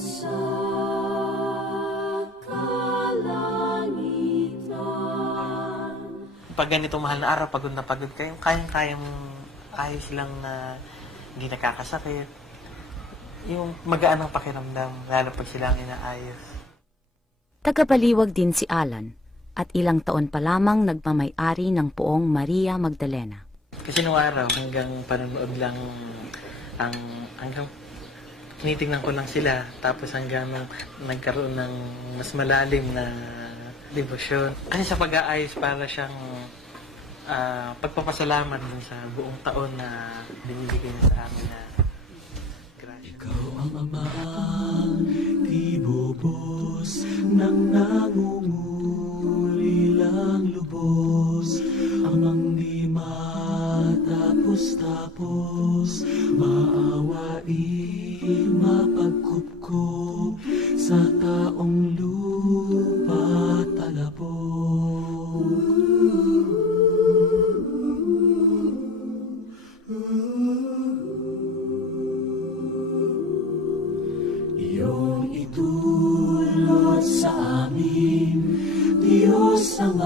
sa kalangitan. Pag ganitong mahal na araw, pagod na pagod kayo, kayang-kayang ayos lang na hindi nakakasakit. Yung magaan ang pakiramdam, lalo pag sila ang inaayos. Tagapaliwag din si Alan at ilang taon pa lamang nagmamay-ari ng Poong Maria Magdalena. Kasi nung araw, hanggang panonood lang hanggang tinitingnan ko lang sila, tapos hanggang nagkaroon ng mas malalim na debosyon. Kasi sa pag-aayos, para siyang pagpapasalamat dun sa buong taon na binibigay niya sa amin na grasya. Ikaw ang amang tibubos ng nangungulilang lubos, amang di matapos-tapos, maawain mapagkupkup sa taong lupa talapog. Iyong itulot sa amin, Diyos ang